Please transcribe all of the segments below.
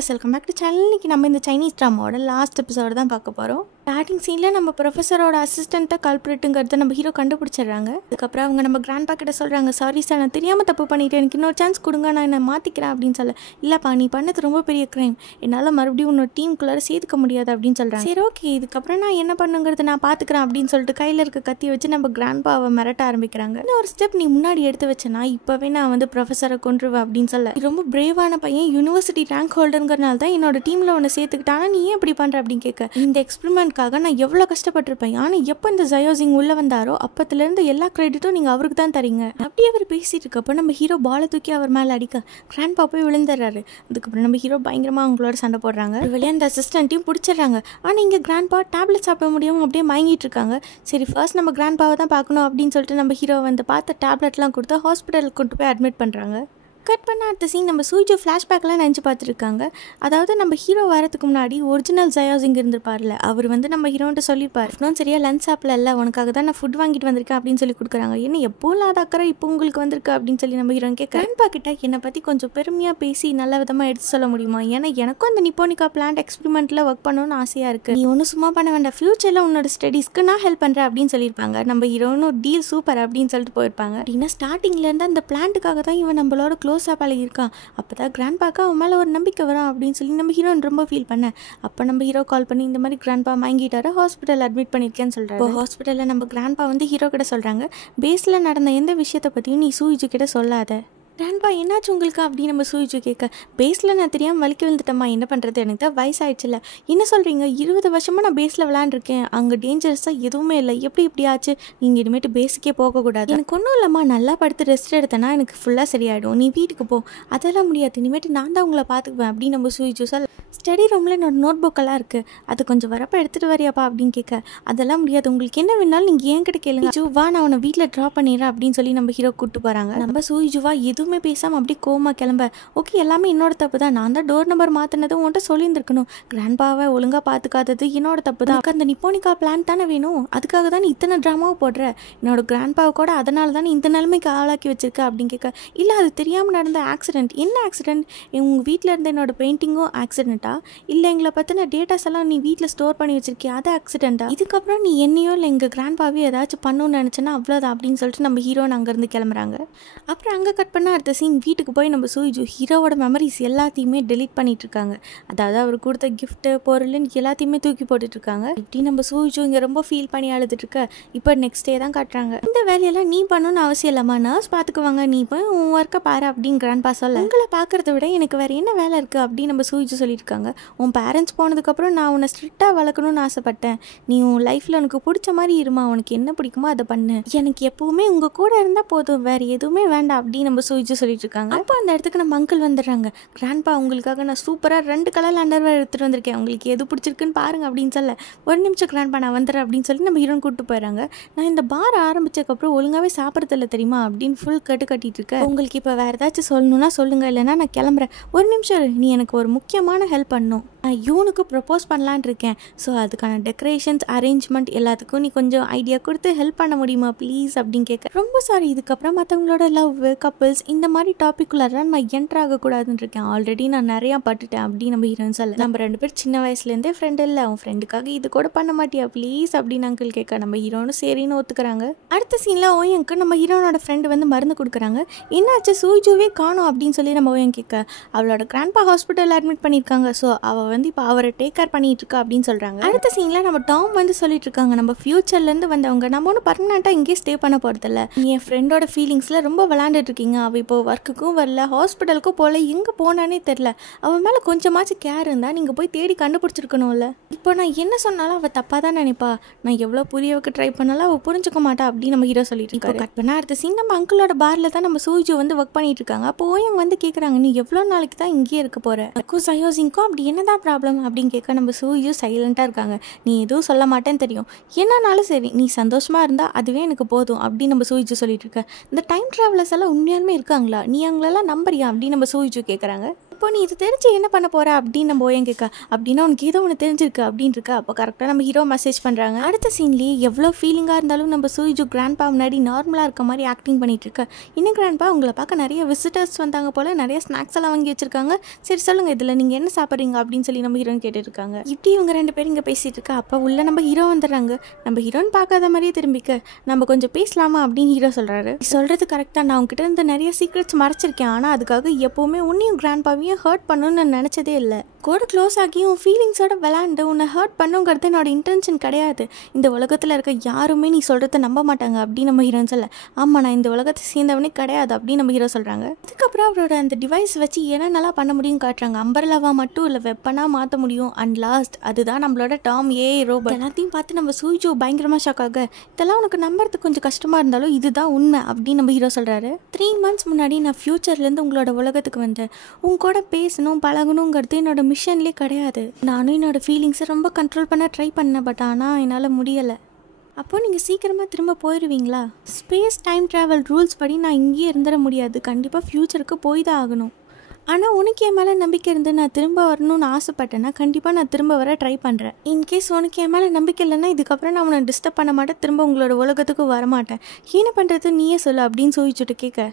guys, welcome back to channel. இன்னைக்கு நம்ம இந்த சைனீஸ் ட்ராமாவோட லாஸ்ட் எபிசோட் தான் பார்க்க போகிறோம். ஸ்டார்டிங் சீனில் நம்ம ப்ரொஃபஸரோட அசிஸ்டண்ட்டை கல்பிரிட்டுங்கிறத நம்ம ஹீரோ கண்டுபிடிச்சிடுறாங்க. அதுக்கப்புறம் அவங்க நம்ம கிராண்ட்பா கிட்ட சொல்கிறாங்க, சாரி சார், நான் தெரியாமல் தப்பு பண்ணிட்டேன், எனக்கு இன்னொரு சான்ஸ் கொடுங்க, நான் என்னை மாற்றிக்கிறேன் அப்படின்னு சொல்ல. இல்லைப்பா, நீ பண்ணது ரொம்ப பெரிய க்ரைம், என்னால் மறுபடியும் உன்னோட டீமுக்குள்ளார சேர்த்துக்க முடியாது அப்படின்னு சொல்கிறாங்க. சரி, ஓகே, இதுக்கப்புறம் நான் என்ன பண்ணுங்கிறத நான் பார்த்துக்கிறேன் அப்படின்னு சொல்லிட்டு கையில் இருக்க கத்தியை வச்சு நம்ம கிராண்ட்பாவை மிரட்ட ஆரம்பிக்கிறாங்க. இன்னொரு ஸ்டெப் நீ முன்னாடி எடுத்து வச்சேன்னா இப்போவே நான் வந்து ப்ரொஃபஸரை கொன்றுவேன் அப்படின்னு சொல்ல. ரொம்ப பிரேவான பையன், யூனிவர்சிட்டி ரேங்க் ஹோல்டருங்கிறனால தான் என்னோட டீமில் ஒன்று சேர்த்துக்கிட்டானா, நீ ஏன் இப்படி பண்ணுற அப்படின்னு கேட்க. இந்த எக்ஸ்பெரிமெண்ட்காக நான் எவ்வளோ கஷ்டப்பட்டிருப்பேன், ஆனால் எப்போ இந்த ஜயோசிங் உள்ளே வந்தாரோ அப்பத்துலேருந்து எல்லா கிரெடிட்டும் நீங்கள் அவருக்கு தான் தரீங்க. அப்படியே அவர் பேசிட்டு இருக்கப்போ நம்ம ஹீரோ பாலை தூக்கி அவர் மேலே அடிக்க கிராண்ட்பா போய் விழுந்துடுறாரு. அதுக்கப்புறம் நம்ம ஹீரோ பயங்கரமாக அவங்களோட சண்டை போடுறாங்க. ஒரு வழியாக அந்த அசிஸ்டண்ட்டையும் பிடிச்சிடுறாங்க. ஆனால் இங்கே கிராண்ட்பா டேப்லெட் சாப்பிட முடியாமல் அப்படியே மயங்கிட்டு இருக்காங்க. சரி, ஃபர்ஸ்ட் நம்ம கிராண்ட்பாவை தான் பார்க்கணும் அப்படின்னு சொல்லிட்டு நம்ம ஹீரோ வந்து பார்த்த டேப்லெட்லாம் கொடுத்து ஹாஸ்பிட்டலுக்கு கொண்டு போய் அட்மிட் பண்ணுறாங்க. கட் பண்ண அடுத்த சீன் நம்ம சூஜோ ஃப்ளாஷ்பேக்லாம் நினச்சி பார்த்துருக்காங்க. அதாவது நம்ம ஹீரோ வரதுக்கு முன்னாடி ஒரிஜினல் ஜயோசிங் இருந்திருப்பார்ல, அவர் வந்து நம்ம ஹீரோன்ட்டு சொல்லியிருப்பார், இன்னும் சரியாக லஞ்ச் சாப்பிடல, இல்லை உனக்காக தான் நான் ஃபுட் வாங்கிட்டு வந்திருக்கேன் அப்படின்னு சொல்லி கொடுக்குறாங்க. என்ன எப்போ இல்லாத அக்கறை இப்போ உங்களுக்கு வந்திருக்கு அப்படின்னு சொல்லி நம்ம ஹீரோன் கேட்க, கிராண்ட்பா கிட்ட என்னை பற்றி கொஞ்சம் பெருமையாக பேசி நல்ல விதமாக எடுத்து சொல்ல முடியுமா, ஏன்னா எனக்கும் அந்த நிப்போனிகா பிளான்ட் எக்ஸ்பெரிமெண்ட்டில் ஒர்க் பண்ணணும்னு ஆசையாக இருக்குது, நீ ஒன்றும் சும்மா பண்ண வேண்டாம், ஃபியூச்சரில் உன்னோட ஸ்டடீஸ்க்கு நான் ஹெல்ப் பண்ணுறேன் அப்படின்னு சொல்லியிருப்பாங்க. நம்ம ஹீரோனும் டீல் சூப்பர் அப்படின்னு சொல்லிட்டு போயிருப்பாங்க. அப்படின்னா ஸ்டார்டிங்லேருந்து அந்த பிளான்ட்டுக்காக தான் இவன் நம்மளோட க்ளோஸாக பழகிருக்கான், அப்போ தான் கிராண்ட்பாக்கா அவன் மேலே ஒரு நம்பிக்கை வரும் அப்படின்னு சொல்லி நம்ம ஹீரோன் ரொம்ப ஃபீல் பண்ணேன். அப்போ நம்ம ஹீரோ கால் பண்ணி இந்த மாதிரி கிராண்ட்பா மயங்கிட்டாரு, ஹாஸ்பிட்டல் அட்மிட் பண்ணியிருக்கேன்னு சொல்கிறாரு. இப்போ ஹாஸ்பிட்டலில் நம்ம கிராண்ட்பா வந்து ஹீரோ கிட்ட சொல்கிறாங்க, பேஸில் நடந்த எந்த விஷயத்தை பற்றியும் நீ சூயிஜு கிட்ட சொல்லாத. கிராண்ட்பா என்னாச்சு உங்களுக்கு அப்படின்னு நம்ம சூயிஜு கேட்க, பேஸில் நான் தெரியாமல் வலிக்க விழுந்துட்டேம்மா, என்ன பண்ணுறது, எனக்கு தான் வயசாகிடுச்சுல. என்ன சொல்கிறீங்க, 20 வருஷமாக நான் பேஸில் விளாண்டுருக்கேன், அங்கே டேஞ்சரஸாக எதுவுமே இல்லை, எப்படி இப்படி ஆச்சு, நீங்கள் இனிமேட்டு பேஸுக்கே போகக்கூடாது, எனக்கு ஒன்றும் இல்லைம்மா, நல்லா படுத்து ரெஸ்ட் எடுத்தேன்னா எனக்கு ஃபுல்லாக சரியாயிடும், நீ வீட்டுக்கு போ. அதெல்லாம் முடியாது, இனிமேட்டு நான் தான் உங்களை பார்த்துக்குவேன் அப்படின்னு நம்ம சூயிஜு சொல்ல. ஸ்டடி ரூமில் என்னோட நோட் புக்கெல்லாம் இருக்குது, அது கொஞ்சம் வரப்போ எடுத்துகிட்டு வரியாப்பா அப்படின்னு கேட்க, அதெல்லாம் முடியாது, உங்களுக்கு என்ன வேணாலும் நீங்கள் ஏன் கிட்ட கேளுங்க, வா நான் அவனை வீட்டில் ட்ராப் பண்ணிடுறேன் அப்படின்னு சொல்லி நம்ம ஹீரோ கூப்பிட்டு போகிறாங்க. நம்ம சூயிஜுவா எதுவுமே பேசாமல் அப்படி கோமா கிளம்ப, ஓகே எல்லாமே என்னோட தப்பு தான், நான் தான் டோர் நம்பர் மாற்றினது உன்கிட்ட சொல்லியிருந்துருக்கணும், கிராண்ட்பாவை ஒழுங்காக பார்த்துக்காதது என்னோட தப்பு தான், அந்த நிப்போனிகா பிளான் தானே வேணும், அதுக்காக தான் நீ இத்தனை ட்ராமாவும் போடுற, என்னோட கிராண்ட்பாவை கூட அதனால தான் இந்த நிலைமைக்கு ஆளாக்கி வச்சிருக்க அப்படின்னு கேட்க, இல்லை அது தெரியாமல் நடந்த ஆக்சிடென்ட். என்ன ஆக்சிடென்ட், உங்கள் வீட்டில் இருந்த என்னோட பெயிண்டிங்கும் ஆக்சிடென்ட்டா, இல்லை எங்களை பற்றின டேட்டாஸ் எல்லாம் நீ வீட்டில் ஸ்டோர் பண்ணி வச்சிருக்கியா, அது ஆக்சிடென்ட்டா, இதுக்கப்புறம் நீ என்னையோ இல்லை எங்கள் கிராண்ட்பாவே ஏதாச்சும் பண்ணணும்னு நினச்சேன்னா அவ்வளோதான் அப்படின்னு சொல்லிட்டு நம்ம ஹீரோன்னு அங்கேருந்து கிளம்புறாங்க. அப்புறம் அங்கே கட் பண்ண அடுத்த சீன் வீட்டுக்கு போய் நம்ம சூயிஜு ஹீரோவோட மெமரிஸ் எல்லாத்தையுமே டெலீட் பண்ணிட்டு இருக்காங்க. அதாவது அவர் கொடுத்த கிஃப்ட்டு பொருள்னு எல்லாத்தையுமே தூக்கி போட்டுட்டு இருக்காங்க. இப்படி நம்ம சூயிஜு இங்கே ரொம்ப ஃபீல் பண்ணி அழுதுட்டு இருக்க. இப்போ நெக்ஸ்ட் டே தான் காட்டுறாங்க. இந்த வேலையெல்லாம் நீ பண்ணணும்னு அவசியம் இல்லைம்மா, நர்ஸ் பார்த்துக்குவாங்க, நீ போய் உன் ஒர்க்கை பாரு அப்படின்னு கிராண்ட்பா சொல்ல. உங்களை பார்க்கறத விட எனக்கு வேறு என்ன வேலை இருக்குது அப்படின்னு நம்ம சூயிஜு சொல்லியிருக்காங்க. உன் பேரண்ட்ஸ் போனதுக்கப்புறம் நான் உன்னை ஸ்ட்ரிக்டாக வளர்க்கணும்னு ஆசைப்பட்டேன், நீ உன் லைஃப்பில் உனக்கு பிடிச்ச மாதிரி இருமா, உனக்கு என்ன பிடிக்குமோ அதை பண்ணு, எனக்கு எப்பவுமே உங்கள் கூட இருந்தால் போதும், வேறு எதுவுமே வேண்டாம் அப்படின்னு நம்ம சூயிஜு சொல்லிட்டு இருக்காங்க. அப்போ அந்த இடத்துக்கு நம்ம அங்கிள் வந்துடுறாங்க. கிராண்ட்பா உங்களுக்காக நான் சூப்பராக 2 கலர் அண்டர்வேர் எடுத்துகிட்டு வந்திருக்கேன், உங்களுக்கு எது பிடிச்சிருக்குன்னு பாருங்க அப்படின்னு சொல்ல. ஒரு நிமிஷம் கிராண்ட்பா நான் வந்துடுறேன் அப்படின்னு சொல்லி நம்ம ஹீரோன் கூப்பிட்டு போயிடறாங்க. நான் இந்த பார் ஆரம்பிச்சதுக்கப்புறம் ஒழுங்காகவே சாப்பிட்றதில்ல தெரியுமா அப்படின்னு ஃபுல் கட்டிட்டு இருக்கேன், உங்களுக்கு இப்போ வேறு ஏதாச்சும் சொல்லணும்னா சொல்லுங்க, இல்லைன்னா நான் கிளம்புறேன். ஒரு நிமிஷம், நீ எனக்கு ஒரு முக்கியமான ஹெல்ப் பண்ணணும், நான் யூனுக்கு ப்ரப்போஸ் பண்ணலான் இருக்கேன், ஸோ அதுக்கான டெக்கரேஷன்ஸ் அரேஞ்ச்மெண்ட் எல்லாத்துக்கும் நீ கொஞ்சம் ஐடியா கொடுத்து ஹெல்ப் பண்ண முடியுமா ப்ளீஸ் அப்படின்னு கேட்க. ரொம்ப சாரி, இதுக்கப்புறம் மற்றவங்களோட லவ் கப்பிள்ஸ் இந்த மாதிரி டாபிக்குள்ளார நான் என்டர் ஆகக்கூடாதுன்னு இருக்கேன், ஆல்ரெடி நான் நிறையா பட்டுட்டேன் அப்படின்னு நம்ம ஹீரோயின் சொல்ல. நம்ம 2 பேர் சின்ன வயசுலேருந்தே ஃப்ரெண்ட் இல்லை, அவன் ஃப்ரெண்டுக்காக இது கூட பண்ண மாட்டியா ப்ளீஸ் அப்படின்னு அங்கிள் கேட்க. நம்ம ஹீரோனும் சரின்னு ஒத்துக்கிறாங்க. அடுத்த சீனில் ஓயங்க்கு நம்ம ஹீரோனோட ஃப்ரெண்டு வந்து மருந்து கொடுக்குறாங்க. என்னாச்சு சூயிஜுவே காணும் அப்படின்னு சொல்லி நம்ம ஓயங் கேட்க, அவளோட கிராண்ட்பா ஹாஸ்பிட்டலில் அட்மிட் பண்ணியிருக்காங்க, ஸோ அவள் வந்து இப்போ அவரை டேக் கேர் பண்ணிட்டு இருக்கா அப்படின்னு சொல்கிறாங்க. அடுத்த சீனில் நம்ம டாம் வந்து சொல்லிட்டு இருக்காங்க, நம்ம ஃபியூச்சர்லேருந்து வந்தவங்க, நம்ம ஒன்றும் பர்மனெண்ட்டாக இங்கேயே ஸ்டே பண்ண போகிறதில்ல, என் ஃப்ரெண்டோட ஃபீலிங்ஸில் ரொம்ப விளாண்டுட்டு இருக்கீங்க, அவள் இப்போ ஒர்க்குக்கும் வரல, ஹாஸ்பிட்டலுக்கும் போகல, எங்கே போனானே தெரில, அவன் மேலே கொஞ்சமாச்சும் கேர் இருந்தால் நீங்கள் போய் தேடி கண்டுபிடிச்சிருக்கணும்ல, இப்போ நான் என்ன சொன்னாலும் அவள் தப்பாக தான் நினைப்பா, நான் எவ்வளோ புரிய வைக்க ட்ரை பண்ணாலும் அவள் புரிஞ்சுக்க மாட்டா அப்படின்னு நம்ம ஹீரோ சொல்லிட்டு இருக்காரு. கட் பண்ணா அடுத்த சீன் நம்ம அங்கிளோட பாரில் தான் நம்ம சூயிஜு வந்து ஒர்க் பண்ணிட்டு இருக்காங்க. அப்போ ஓயங் வந்து கேட்குறாங்க, நீ எவ்வளோ நாளைக்கு தான் இங்கேயே இருக்க போகிற, சயோசிங்க்கும் அப்படி என்னதான் ப்ராப்ளம் அப்படின்னு கேட்க. நம்ம சூயிஜு சைலண்ட்டாக இருக்காங்க. நீ எதுவும் சொல்ல மாட்டேன்னு தெரியும், என்னன்னாலும் சரி நீ சந்தோஷமாக இருந்தால் அதுவே எனக்கு போதும் அப்படின்னு நம்ம சூயிஜு சொல்லிட்டு இருக்க. இந்த டைம் ட்ராவலர்ஸ் எல்லாம் உண்மையாலுமே இருக்காங்களா, நீ அவங்களெல்லாம் நம்புறியா அப்படின்னு நம்ம சூயிஜு கேட்குறாங்க. இப்போ நீ இது தெரிஞ்சு என்ன பண்ண போற அப்படின்னு நம்ம ஓயம் கேட்க, அப்படின்னா உனக்கு ஏதோ ஒன்று தெரிஞ்சிருக்கு அப்படின்னு இருக்கா. அப்போ கரெக்டாக நம்ம ஹீரோ மெசேஜ் பண்ணுறாங்க. அடுத்த சீன்லேயே எவ்வளோ ஃபீலிங்காக இருந்தாலும் நம்ம சூயிஜு கிராண்ட்பா முன்னாடி நார்மலாக இருக்க மாதிரி ஆக்டிங் பண்ணிட்டு இருக்க. இன்னும் கிராண்ட்பா உங்களை பார்க்க நிறைய விசிட்டர்ஸ் வந்தாங்க போல, நிறைய ஸ்நாக்ஸ் எல்லாம் வாங்கி வச்சிருக்காங்க, சரி சொல்லுங்க இதில் நீங்கள் என்ன சாப்பிட்றீங்க அப்படின்னு சொல்லி நம்ம ஹீரோன்னு கேட்டுருக்காங்க. இப்படி இவங்க 2 பேரும் இங்கே பேசிட்டு இருக்கா. அப்போ உள்ள நம்ம ஹீரோ வந்துடுறாங்க. நம்ம ஹீரோன்னு பார்க்காத மாதிரியே திரும்பிக்க, நம்ம கொஞ்சம் பேசலாமா அப்படின்னு ஹீரோ சொல்கிறாரு. சொல்கிறது கரெக்டாக, நான் உங்ககிட்ட இருந்து நிறைய சீக்ரெட்ஸ் மறைச்சிருக்கேன், ஆனால் அதுக்காக எப்போவுமே உன்னையும் கிராண்ட்பாவையும் ஹர்ட் பண்ணணும்னு நான் நினச்சதே இல்லை. கூட க்ளோஸ் ஆகி உன் ஃபீலிங்ஸோட விளாண்டு உன்னை ஹர்ட் பண்ணுங்கிறது என்னோட இன்டென்ஷன் கிடையாது. இந்த உலகத்தில் இருக்க யாருமே நீ சொல்கிறத நம்ப மாட்டாங்க அப்படின்னு நம்ம ஹீரோன்னு சொல்ல, ஆமாம் நான் இந்த உலகத்தை சேர்ந்தவனே கிடையாது அப்படின்னு நம்ம ஹீரோ சொல்கிறாங்க. அதுக்கப்புறம் அவரோட அந்த டிவைஸ் வச்சு என்னென்னலாம் பண்ண முடியும் காட்டுறாங்க. அம்பர்லாவாக மட்டும் இல்லை, வெப்பனாக மாற்ற முடியும். அண்ட் லாஸ்ட் அதுதான் நம்மளோட டாம் ஏஐ ரோபோட். எல்லாத்தையும் பார்த்து நம்ம சூயிஜோ பயங்கரமாக ஷாக் ஆக, இதெல்லாம் உனக்கு நம்புறதுக்கு கொஞ்சம் கஷ்டமாக இருந்தாலும் இதுதான் உண்மை அப்படின்னு நம்ம ஹீரோ சொல்கிறாரு. 3 months முன்னாடி நான் ஃப்யூச்சர்லேருந்து உங்களோட உலகத்துக்கு வந்தேன். உங்க கூட பேசணும் பழகணுங்கிறது என்னோட மிஷன்லேயே கிடையாது. நானும் என்னோட ஃபீலிங்ஸை ரொம்ப கண்ட்ரோல் பண்ண ட்ரை பண்ணேன், பட் ஆனால் என்னால் முடியலை. அப்போது நீங்கள் சீக்கிரமாக திரும்ப போயிடுவீங்களா? ஸ்பேஸ் டைம் ட்ராவல் ரூல்ஸ் படி நான் இங்கேயே இருந்துட முடியாது, கண்டிப்பாக ஃப்யூச்சருக்கு போய் தான் ஆகணும். ஆனால் உனக்கு என் மேலே நம்பிக்கை இருந்து நான் திரும்ப வரணும்னு ஆசைப்பட்டேன்னா கண்டிப்பாக நான் திரும்ப வர ட்ரை பண்ணுறேன். இன்கேஸ் உனக்கு என் மேலே நம்பிக்கை இல்லைன்னா இதுக்கப்புறம் நான் உன்னை டிஸ்டர்ப் பண்ண மாட்டேன், திரும்ப உங்களோட உலகத்துக்கு வரமாட்டேன். என்ன பண்ணுறது நீயே சொல்லு அப்படின்னு சொல்லிச்சுட்டு கேட்க,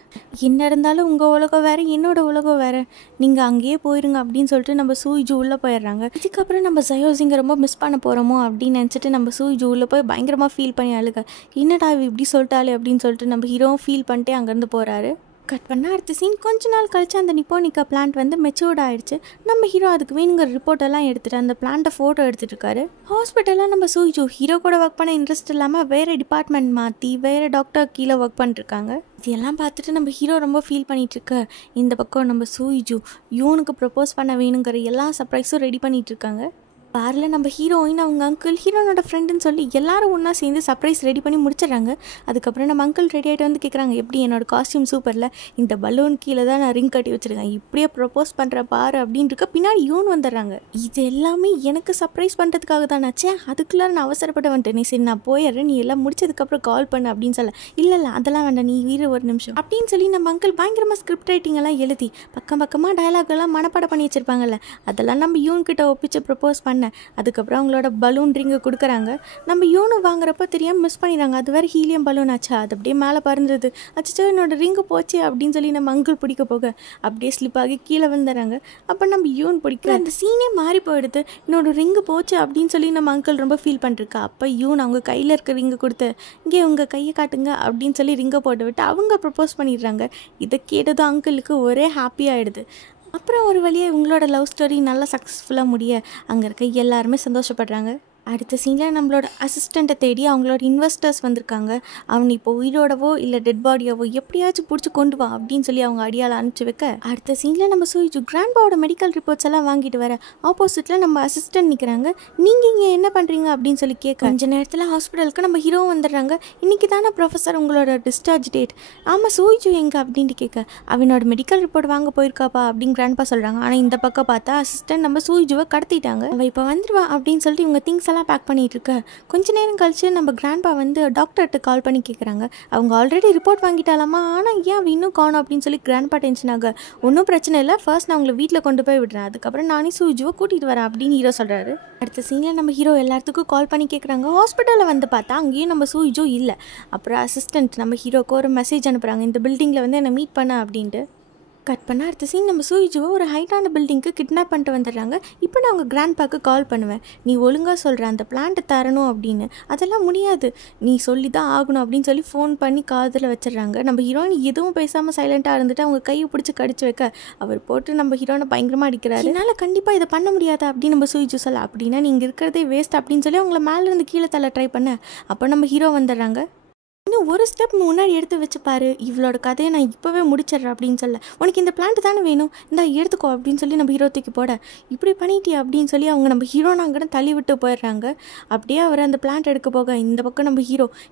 என்ன இருந்தாலும் உங்கள் உலகம் வேறு என்னோட உலகம் வேறு, நீங்கள் அங்கேயே போயிருங்க அப்படின்னு சொல்லிட்டு நம்ம சூயிஜு உள்ளே போயிடுறாங்க. இதுக்கப்புறம் நம்ம ஜயோசிங்க ரொம்ப மிஸ் பண்ண போகிறோமோ அப்படின்னு நினச்சிட்டு நம்ம சூயிஜு உள்ளே போய் பயங்கரமாக ஃபீல் பண்ணி அழுக, என்னடா இப்படி சொல்லிட்டாலே அப்படின்னு சொல்லிட்டு நம்ம ஹீரோவும் ஃபீல் பண்ணிட்டே அங்கேருந்து போகிறாரு. கட் பண்ணால் அடுத்த சீன் கொஞ்ச நாள் கழிச்சு அந்த நிப்போனிக்கா பிளான்ட் வந்து மெச்சூர்ட் ஆகிடுச்சு. நம்ம ஹீரோ அதுக்கு வேணுங்கிற ரிப்போர்ட்டெல்லாம் எடுத்துகிட்டு அந்த பிளான்ட்டை ஃபோட்டோ எடுத்துகிட்டு இருக்காரு. ஹாஸ்பிட்டலில் நம்ம சூயிஜு ஹீரோ கூட ஒர்க் பண்ண இன்ட்ரெஸ்ட் இல்லாமல் வேறு டிபார்ட்மெண்ட் மாற்றி வேறு டாக்டர் கீழே ஒர்க் பண்ணிட்டுருக்காங்க. இதெல்லாம் பார்த்துட்டு நம்ம ஹீரோ ரொம்ப ஃபீல் பண்ணிகிட்ருக்க. இந்த பக்கம் நம்ம சூயிஜு யூனுக்கு ப்ரப்போஸ் பண்ண வேணுங்கிற எல்லா சர்ப்ரைஸும் ரெடி பண்ணிகிட்ருக்காங்க. பாரில் நம்ம ஹீரோயின் அவங்க அங்கிள் ஹீரோனோட ஃப்ரெண்டுன்னு சொல்லி எல்லாரும் ஒன்றா சேர்ந்து சர்ப்ரைஸ் ரெடி பண்ணி முடிச்சிடுறாங்க. அதுக்கப்புறம் நம்ம அங்கிள் ரெடி ஆகிட்டு வந்து கேட்குறாங்க, எப்படி என்னோட காஸ்டியூம் சூப்பரில், இந்த பலூன் கீழே தான் நான் ரிங் கட்டி வச்சுருக்கேன், இப்படியே ப்ரப்போஸ் பண்ணுற பாரு அப்படின்னு இருக்க. பின்னாடி யூன் வந்துடுறாங்க. இது எல்லாமே எனக்கு சர்ப்ரைஸ் பண்ணுறதுக்காக தான் ஆச்சே, அதுக்குள்ளே நான் அவசரப்பட வந்துட்டேன், நீ சரி நான் போயிடுறேன், நீ எல்லாம் முடிச்சதுக்கப்புறம் கால் பண்ணு அப்படின்னு சொல்ல, இல்லை அதெல்லாம் வேண்டாம் நீ வீடு ஒரு நிமிஷம் அப்படின்னு சொல்லி நம்ம அங்கிள் பயங்கரமாக ஸ்கிரிப்ட் ரைட்டிங் எல்லாம் எழுதி பக்கமாக டயலாக் எல்லாம் மனப்பாடம் பண்ணி வச்சுருப்பாங்கல்ல, அதெல்லாம் நம்ம யூன் கிட்ட ஒப்பிச்சு ப்ரப்போஸ் பண்ண. அதுக்கப்புறம் அவங்களோட பலூன் ரிங்கை கொடுக்குறாங்க. நம்ம யூனு வாங்குறப்ப தெரியாமல் மிஸ் பண்ணிடுறாங்க. அது வேறு ஹீலியம் பலூன் ஆச்சா, அது அப்படியே மேலே பறந்துடுது. அச்சோ என்னோட ரிங்கு போச்சு அப்படின்னு சொல்லி நம்ம அங்கிள் பிடிக்க போக அப்படியே ஸ்லிப் ஆகி கீழே வந்துடுறாங்க. அப்போ நம்ம யூன் பிடிக்க அந்த சீனே மாறி போயிடுது. என்னோட ரிங்கு போச்சு அப்படின்னு சொல்லி நம்ம அங்கிள் ரொம்ப ஃபீல் பண்ணிருக்கா. அப்போ யூன் அவங்க கையில் இருக்க ரிங்கு கொடுத்து, இங்கே உங்கள் கையை காட்டுங்க அப்படின்னு சொல்லி ரிங்கை போட்டு விட்டு அவங்க ப்ரப்போஸ் பண்ணிடுறாங்க. இதை கேட்டதும் அங்கிளுக்கு ஒரே ஹாப்பியாகிடுது. அப்புறம் ஒரு வழியாக இவங்களோட லவ் ஸ்டோரி நல்லா சக்ஸஸ்ஃபுல்லாக முடிய அங்கே இருக்க எல்லாருமே சந்தோஷப்படுறாங்க. அடுத்த சீனில் நம்மளோட அசிஸ்டண்ட்டை தேடி அவங்களோட இன்வெஸ்டர்ஸ் வந்திருக்காங்க. அவன் இப்போ உயிரோடவோ இல்லை டெட் பாடியாவோ எப்படியாச்சும் பிடிச்சி கொண்டு வா அப்படின்னு சொல்லி அவங்க அடியால் அனுப்பிச்சி வைக்க, அடுத்த சீனில் நம்ம சூயிஜு கிராண்ட்பாவோட மெடிக்கல் ரிப்போர்ட்ஸ் எல்லாம் வாங்கிட்டு வர ஆப்போசிட்டில் நம்ம அசிஸ்டன்ட் நிற்கிறாங்க. நீங்கள் இங்கே என்ன பண்ணுறீங்க அப்படின்னு சொல்லி கேட்க, கொஞ்ச நேரத்தில் ஹாஸ்பிட்டலுக்கு நம்ம ஹீரோவும் வந்துடுறாங்க. இன்றைக்கி தானே ப்ரொஃபஸர் உங்களோட டிஸ்சார்ஜ் டேட், ஆமாம் சூயிஜு எங்கே அப்படின்ட்டு கேட்க, அவனோட மெடிக்கல் ரிப்போர்ட் வாங்க போயிருக்காப்பா அப்படின்னு கிராண்ட்பா சொல்கிறாங்க. ஆனால் இந்த பக்கம் பார்த்தா அசிஸ்டன்ட் நம்ம சூயிஜுவை கடத்திட்டாங்க. அவள் இப்போ வந்துடுவா அப்படின்னு சொல்லிட்டு இவங்க திங்ஸ் பேக் பண்ணிட்டு இருக்க, கொஞ்ச நேரம் கழிச்சு நம்ம கிராண்ட்பா வந்து டாக்டர்கிட்ட கால் பண்ணி கேட்குறாங்க. அவங்க ஆல்ரெடி ரிப்போர்ட் வாங்கிட்டாலாமா, ஆனால் ஏன் அவ இன்னும் காணும் அப்படின்னு சொல்லி கிராண்ட்பா டென்ஷன் ஆக, ஒன்றும் பிரச்சனை இல்லை, ஃபர்ஸ்ட் நான் உங்களை வீட்டில் கொண்டு போய் விடுறேன், அதுக்கப்புறம் நானே சூயிஜுவை கூட்டிகிட்டு வரேன் அப்படின்னு ஹீரோ சொல்கிறாரு. அடுத்த சீனில் நம்ம ஹீரோ எல்லாத்துக்கும் கால் பண்ணி கேட்குறாங்க. ஹாஸ்பிட்டலில் வந்து பார்த்தா அங்கேயும் நம்ம சூயிஜு இல்லை. அப்புறம் அசிஸ்டன்ட் நம்ம ஹீரோக்கு ஒரு மெசேஜ் அனுப்புகிறாங்க, இந்த பில்டிங்கில் வந்து என்னை மீட் பண்ண அப்படின்ட்டு. கட் பண்ண அடுத்த சீன் நம்ம சூயிஜுவை ஒரு ஹைட்டான பில்டிங்க்கு கிட்னாப் பண்ணிட்டு வந்துடுறாங்க. இப்போ நான் உங்கள் கிராண்ட்பாக்கு கால் பண்ணுவேன், நீ ஒழுங்காக சொல்கிற அந்த பிளான்ட்டை தரணும் அப்படின்னு. அதெல்லாம் முடியாது, நீ சொல்லி தான் ஆகணும் அப்படின்னு சொல்லி ஃபோன் பண்ணி காதில் வச்சிடுறாங்க. நம்ம ஹீரோயின் எதுவும் பேசாமல் சைலண்ட்டாக இருந்துட்டு அவங்க கையை பிடிச்சி கடிச்சு வைக்க அவர் போட்டு நம்ம ஹீரோனை பயங்கரமாக அடிக்கிறாரு. என்னால் கண்டிப்பாக இதை பண்ண முடியாது அப்படின்னு நம்ம சூயிஜு சொல்ல, அப்படின்னா நீங்கள் இருக்கிறதே வேஸ்ட் அப்படின்னு சொல்லி அவங்கள மேலேருந்து கீழே தள்ள ட்ரை பண்ண. அப்போ நம்ம ஹீரோ வந்துடுறாங்க. இன்னும் ஒரு ஸ்டெப் முன்னாடி எடுத்து வச்சுப்பாரு, இவளோட கதையை நான் இப்போவே முடிச்சிடுறேன் அப்படின்னு சொல்ல, உனக்கு இந்த பிளான்ட் தானே வேணும், இந்த எடுத்துக்கோ அப்படின்னு சொல்லி நம்ம ஹீரோ தூக்கி போட, இப்படி பண்ணிட்டியா அப்படின்னு சொல்லி அவங்க நம்ம ஹீரோனை அங்கே தள்ளி விட்டு போயிடுறாங்க. அப்படியே அவர் அந்த பிளான்ட் எடுக்க போக இந்த பக்கம் நம்ம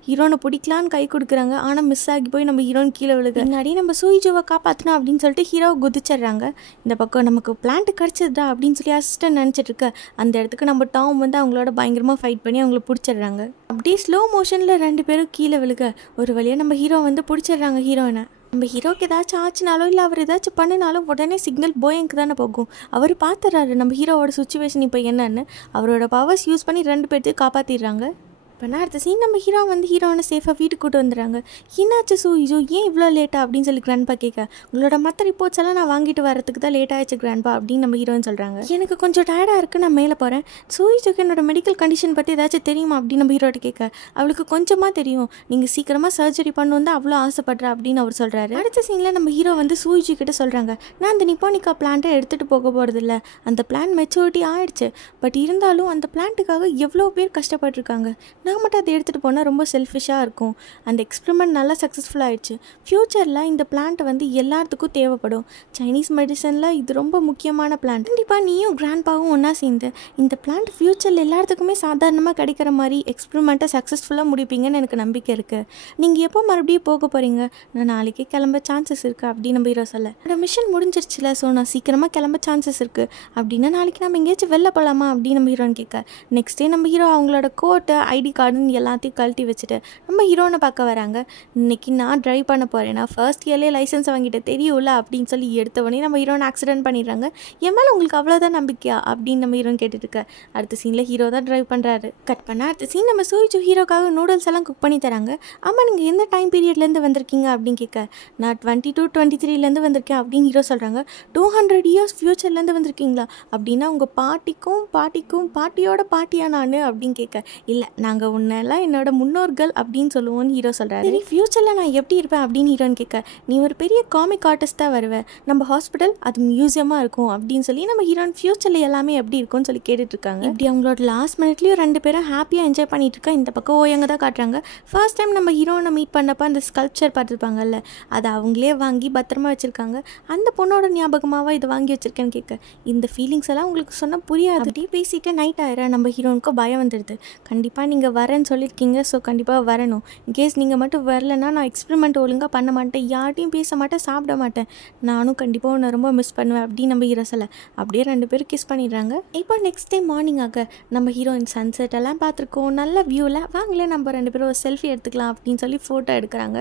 ஹீரோனை பிடிக்கலான்னு கை கொடுக்குறாங்க. ஆனால் மிஸ் ஆகி போய் நம்ம ஹீரோன் கீழே விழுது. முன்னாடி நம்ம சூயிஜுவை காப்பாற்றணும் அப்படின்னு சொல்லிட்டு ஹீரோவை குதிச்சிடுறாங்க. இந்த பக்கம் நமக்கு பிளான்ட் கிடச்சதுடா அப்படின்னு சொல்லி அசிஸ்டன்ட் நினச்சிட்டு இருக்க அந்த இடத்துக்கு நம்ம டாம் வந்து அவங்களோட பயங்கரமாக ஃபைட் பண்ணி அவங்கள பிடிச்சிடுறாங்க. அப்படியே ஸ்லோ மோஷனில் 2 பேரும் கீழே விழுக ஒரு வழியாக நம்ம ஹீரோ வந்து பிடிச்சிடுறாங்க ஹீரோயினை. நம்ம ஹீரோக்கு ஏதாச்சும் ஆச்சுனாலோ இல்லை அவர் ஏதாச்சும் பண்ணினாலும் உடனே சிக்னல் போயங்க்கு தானே போகும். அவர் பார்த்துறாரு நம்ம ஹீரோவோட சுச்சுவேஷன் இப்போ என்னன்னு. அவரோட பவர்ஸ் யூஸ் பண்ணி 2 பேர்த்தையும் காப்பாற்றிடுறாங்க. இப்போ நான் அடுத்த சீன் நம்ம ஹீரோ வந்து ஹீரோனை சேஃபாக வீட்டுக்கு கூட்டு வந்துடுறாங்க. என்னாச்சு சூயிஜோ ஏன் இவ்வளோ லேட்டா அப்படின்னு சொல்லி கிராண்ட்பா கேட்க, உங்களோட மற்ற ரிப்போர்ட்ஸ் எல்லாம் நான் வாங்கிட்டு வரதுக்கு தான் லேட் ஆயிடுச்சு கிராண்ட்பா அப்படின்னு நம்ம ஹீரோன்னு சொல்கிறாங்க. எனக்கு கொஞ்சம் டயர்டாக இருக்குது, நான் மேலே போகிறேன். சூயிஜோக்கு என்னோட மெடிக்கல் கண்டிஷன் பற்றி ஏதாச்சும் தெரியுமா அப்படின்னு நம்ம ஹீரோட்ட கேட்க, அவளுக்கு கொஞ்சமாக தெரியும், நீங்கள் சீக்கிரமாக சர்ஜரி பண்ணணும் தான் அவ்வளோ ஆசைப்படுறா அப்படின்னு அவர் சொல்கிறாரு. அடுத்த சீனில் நம்ம ஹீரோ வந்து சூயிஜி கிட்ட சொல்கிறாங்க, நான் அந்த நிப்போனிக்கா பிளான்ட்டை எடுத்துகிட்டு போக போகிறதில்ல, அந்த பிளான் மெச்சூரிட்டி ஆயிடுச்சு, பட் இருந்தாலும் அந்த பிளான்ட்டுக்காக எவ்வளோ பேர் கஷ்டப்பட்டுருக்காங்க, நான் மட்டும் அதை எடுத்துகிட்டு போனால் ரொம்ப செல்ஃபிஷாக இருக்கும். அந்த எக்ஸ்பெரிமெண்ட் நல்லா சக்ஸஸ்ஃபுல் ஆகிடுச்சு. ஃப்யூச்சரில் இந்த பிளான்ட் வந்து எல்லாத்துக்கும் தேவைப்படும். சைனீஸ் மெடிசனில் இது ரொம்ப முக்கியமான பிளான்ட். கண்டிப்பாக நீயும் கிராண்ட்பாவும் ஒன்றா சேர்ந்து இந்த பிளான்ட் ஃப்யூச்சரில் எல்லாத்துக்குமே சாதாரணமாக கிடைக்கிற மாதிரி எக்ஸ்பெரிமெண்ட்டை சக்ஸஸ்ஃபுல்லாக முடிப்பீங்கன்னு எனக்கு நம்பிக்கை இருக்குது. நீங்கள் எப்போ மறுபடியும் போக போகிறீங்க? நான் நாளைக்கே கிளம்ப சான்சஸ் இருக்குது அப்படின்னு நம்ம ஹீரோ சொல்ல, என்னோட மிஷன் முடிஞ்சிருச்சுல, ஸோ நான் சீக்கிரமாக கிளம்ப சான்சஸ் இருக்குது அப்படின்னா நாளைக்கு நம்ம எங்கேயாச்சும் வெளில போகலாமா அப்படின்னு நம்ம ஹீரோன்னு கேட்க, நெக்ஸ்ட் டே நம்ம ஹீரோ அவங்களோட கோட்டை ஐடி கார்டுன்னு எல்லாத்தையும் கழட்டி வச்சுட்டு நம்ம ஹீரோனை பார்க்க வராங்க. இன்னைக்கு நான் ட்ரைவ் பண்ண போகிறேன், நான் ஃபர்ஸ்ட் இயர்லேயே லைசன்ஸ் வாங்கிட்டு தெரியும்ல அப்படின்னு சொல்லி எடுத்தவொடனே நம்ம ஹீரோனை ஆக்சிடென்ட் பண்ணிடுறாங்க. என் மேலே உங்களுக்கு அவ்வளோதான் நம்பிக்கையா அப்படின்னு நம்ம ஹீரோன் கேட்டுட்டு இருக்க, அடுத்த சீனில் ஹீரோ தான் ட்ரைவ் பண்ணுறாரு. கட் பண்ண அடுத்த சீன் நம்ம சூயிஜு ஹீரோக்காக நூடுல்ஸ் எல்லாம் குக் பண்ணி தராங்க. ஆமாம், நீங்கள் எந்த டைம் பீரியட்லேருந்து வந்திருக்கீங்க அப்படின்னு கேட்க, நான் 22-23 வந்திருக்கேன் அப்படின்னு ஹீரோ சொல்கிறாங்க. 200 இயர்ஸ் ஃப்யூச்சர்லேருந்து வந்திருக்கீங்களா அப்படின்னா உங்கள் பாட்டிக்கும் பாட்டியோட பாட்டியா நான் அப்படின்னு கேட்க, இல்லை நாங்கள் உன்னெல்லாம் என்னோட முன்னோர்கள் அப்படின்னு சொல்லுவோன்னு ஹீரோ சொல்கிறாரு. சரி, ஃப்யூச்சரில் நான் எப்படி இருப்பேன் அப்படின்னு ஹீரோன்னு கேட்க, நீ ஒரு பெரிய காமிக் ஆர்டிஸ்ட்டாக வருவேன், நம்ம ஹாஸ்பிட்டல் அது மியூசியமாக இருக்கும் அப்படின்னு சொல்லி நம்ம ஹீரோன் ஃப்யூச்சரில் எல்லாமே எப்படி இருக்கும்னு சொல்லி கேட்டுட்ருக்காங்க. இப்படி அவங்களோட லாஸ்ட் மினிட்லேயும் 2 பேரும் ஹாப்பியாக என்ஜாய் பண்ணிட்டு இருக்கா. இந்த பக்கம் ஓயங்க தான் காட்டுறாங்க. ஃபர்ஸ்ட் டைம் நம்ம ஹீரோனை மீட் பண்ணப்போ அந்த ஸ்கல்ப்சர் பார்த்துருப்பாங்கல்ல, அதை அவங்களே வாங்கி பத்திரமா வச்சுருக்காங்க. அந்த பொண்ணோட ஞாபகமாக இதை வாங்கி வச்சுருக்கேன்னு கேட்க, இந்த ஃபீலிங்ஸ் எல்லாம் உங்களுக்கு சொன்னால் புரியாது. அப்படியே பேசிட்டு நைட் ஆயிரம் நம்ம ஹீரோனுக்கு பயம் வந்துடுது. கண்டிப்பாக நீங்கள் வரேன்னு சொல்லியிருக்கீங்க, ஸோ கண்டிப்பாக வரணும். இன்கேஸ் நீங்கள் மட்டும் வரலைன்னா நான் எக்ஸ்பெரிமெண்ட் ஒழுங்காக பண்ண மாட்டேன், யார்ட்டையும் பேச மாட்டேன், சாப்பிட மாட்டேன், நானும் கண்டிப்பாக உன்னை ரொம்ப மிஸ் பண்ணுவேன் அப்படின்னு நம்ம ஹீரோ சொல்ல, அப்படியே 2 பேரும் கிஸ் பண்ணிடுறாங்க. இப்போ நெக்ஸ்ட் டே மார்னிங் ஆக நம்ம ஹீரோயின் சன்செட் எல்லாம் பார்த்துருக்கோம், நல்ல வியூவில், வாங்களே நம்ம 2 பேரும் ஒரு செல்ஃபி எடுத்துக்கலாம் அப்படின்னு சொல்லி ஃபோட்டோ எடுக்கிறாங்க.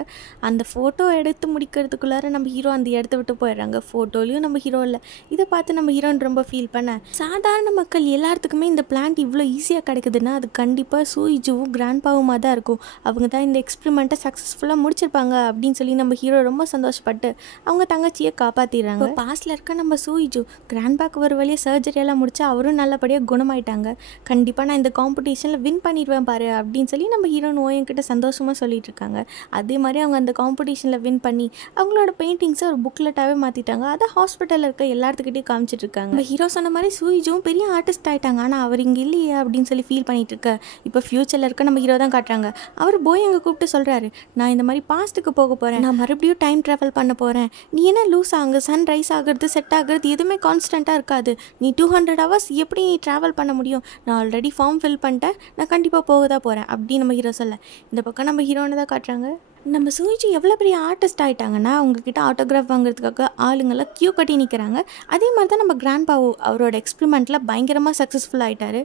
அந்த ஃபோட்டோ எடுத்து முடிக்கிறதுக்குள்ளார நம்ம ஹீரோ அந்த இடத்த விட்டு போயிடுறாங்க. ஃபோட்டோலையும் நம்ம ஹீரோ இல்லை. இதை பார்த்து நம்ம ஹீரோயின் ரொம்ப ஃபீல் பண்ண, சாதாரண மக்கள் எல்லாத்துக்குமே இந்த பிளான்ட் இவ்வளோ ஈஸியாக கிடைக்குதுன்னா அது கண்டிப்பாக சூயிஜுவும் கிராண்ட்பாவுமாக தான் இருக்கும். அவங்க தான் இந்த எக்ஸ்பெரிமெண்ட்டை சக்ஸஸ்ஃபுல்லாக முடிச்சிருப்பாங்க அப்படின்னு சொல்லி நம்ம ஹீரோ ரொம்ப சந்தோஷப்பட்டு அவங்க தங்கச்சியை காப்பாற்றிடுறாங்க. பாஸ்டில் இருக்க நம்ம சூயிஜு கிராண்ட்பாக்கு ஒரு வழியாக சர்ஜரியெல்லாம் முடிச்சா அவரும் நல்லபடியாக குணமாயிட்டாங்க. கண்டிப்பாக நான் இந்த காம்படிஷனில் வின் பண்ணிடுவேன் பாரு அப்படின்னு சொல்லி நம்ம ஹீரோ நோயங்கிட்ட சந்தோஷமாக சொல்லிட்டு இருக்காங்க. அதே மாதிரி அவங்க அந்த காம்படிஷனில் வின் பண்ணி அவங்களோட பெயிண்டிங்ஸை ஒரு புக்லெட்டாகவே மாற்றிட்டாங்க. அதை ஹாஸ்பிட்டலில் இருக்க எல்லாத்துக்கிட்டையும் காமிச்சிட்டு இருக்காங்க. நம்ம ஹீரோ சொன்ன மாதிரி சூயிஜும் பெரிய ஆர்டிஸ்ட் ஆகிட்டாங்க, ஆனால் அவர் இங்கே இல்லையே அப்படின்னு சொல்லி ஃபீல் பண்ணிட்டு இருக்க, இப்போ ஃப்யூச்சரில் இருக்க நம்ம ஹீரோ தான் காட்டுறாங்க. அவர் போய் அங்கே கூப்பிட்டு சொல்கிறாரு, நான் இந்த மாதிரி பாஸ்ட்டுக்கு போக போகிறேன், நான் மறுபடியும் டைம் ட்ராவல் பண்ண போகிறேன், நீ என்ன லூஸ் ஆகுங்க, சன் ரைஸ் ஆகிறது செட் ஆகிறது எதுவுமே கான்ஸ்டண்ட்டாக இருக்காது, நீ 200 ஹவர்ஸ் எப்படி நீ ட்ராவல் பண்ண முடியும், நான் ஆல்ரெடி ஃபார்ம் ஃபில் பண்ணிட்டேன், நான் கண்டிப்பாக போக தான் போகிறேன் அப்படின்னு நம்ம ஹீரோ சொல்ல, இந்த பக்கம் நம்ம ஹீரோன்னு தான் காட்டுறாங்க. நம்ம சூயிஜி எவ்வளோ பெரிய ஆர்டிஸ்ட் ஆகிட்டாங்கன்னா அவங்கக்கிட்ட ஆட்டோகிராஃப் வாங்குறதுக்காக ஆளுங்கெல்லாம் க்யூ கட்டி நிற்கிறாங்க. அதே மாதிரி தான் நம்ம கிராண்ட்பாவு அவரோட எக்ஸ்பெரிமெண்ட்டில் பயங்கரமாக சக்ஸஸ்ஃபுல் ஆகிட்டாரு.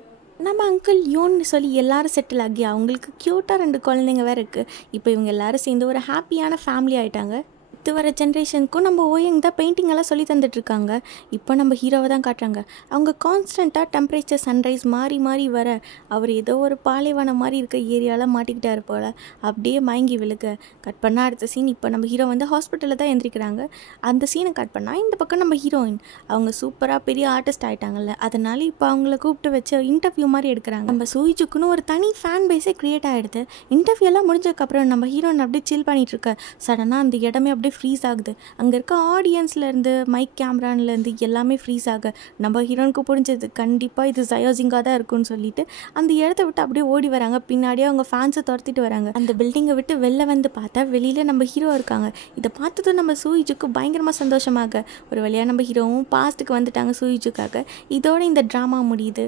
நம்ம அங்கிள் யோன்னு சொல்லி எல்லாரும் செட்டில் ஆகி அவங்களுக்கு க்யூட்டாக 2 குழந்தைங்க வேறு இருக்குது. இப்போ இவங்க எல்லோரும் சேர்ந்து ஒரு ஹாப்பியான ஃபேமிலி ஆகிட்டாங்க. இது வர ஜென்ரேஷனுக்கும் நம்ம ஓயங் தான் பெயிண்டிங் எல்லாம் சொல்லி தந்துட்டுருக்காங்க. இப்போ நம்ம ஹீரோவை தான் காட்டுறாங்க. அவங்க கான்ஸ்டண்ட்டாக டெம்பரேச்சர் சன்ரைஸ் மாறி மாறி வர அவர் ஏதோ ஒரு பாலைவனம் மாதிரி இருக்க ஏரியாவில் மாட்டிக்கிட்டாரு போல், அப்படியே மயங்கி விழுக. கட் பண்ணால் அடுத்த சீன் இப்போ நம்ம ஹீரோ வந்து ஹாஸ்பிட்டலில் தான் எந்திரிக்கிறாங்க. அந்த சீனை கட் பண்ணால் இந்த பக்கம் நம்ம ஹீரோயின் அவங்க சூப்பராக பெரிய ஆர்டிஸ்ட் ஆகிட்டாங்கல்ல, அதனால இப்போ அவங்கள கூப்பிட்டு வச்சு இன்டர்வியூ மாதிரி எடுக்கிறாங்க. நம்ம சூயிஜுக்குன்னு ஒரு தனி ஃபேன் பேஸே க்ரியேட் ஆகிடுது. இன்டர்வியூலாம் முடிஞ்சதுக்கப்புறம் நம்ம ஹீரோயின் அப்படியே சில் பண்ணிகிட்டு இருக்க, சடனாக அந்த இடமே அப்படியே ஃப்ரீஸ் ஆகுது. அங்கே இருக்க ஆடியன்ஸ்லேருந்து மைக் கேமரான்லேருந்து எல்லாமே ஃப்ரீஸ் ஆக நம்ம ஹீரோனுக்கு புரிஞ்சது கண்டிப்பாக இது ஜயோசிங்காக தான் இருக்குன்னு சொல்லிட்டு அந்த இடத்த விட்டு அப்படியே ஓடி வராங்க. பின்னாடியே அவங்க ஃபேன்ஸை துரத்திட்டு வராங்க. அந்த பில்டிங்கை விட்டு வெளில வந்து பார்த்தா வெளியில் நம்ம ஹீரோ இருக்காங்க. இதை பார்த்ததும் நம்ம சூயிஜுக்கு பயங்கரமாக சந்தோஷமாக ஒரு வழியாக நம்ம ஹீரோவும் பாஸ்ட்டுக்கு வந்துட்டாங்க சூயிஜுக்காக. இதோட இந்த ட்ராமா முடியுது.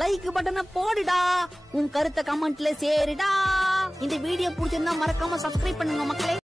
லைக் பட்டனை போடுடா, உன் கருத்தை கமெண்ட்ல சேருடா. இந்த வீடியோ பிடிச்சிருந்தா மறக்காம சப்ஸ்கிரைப் பண்ணுங்க மக்களே.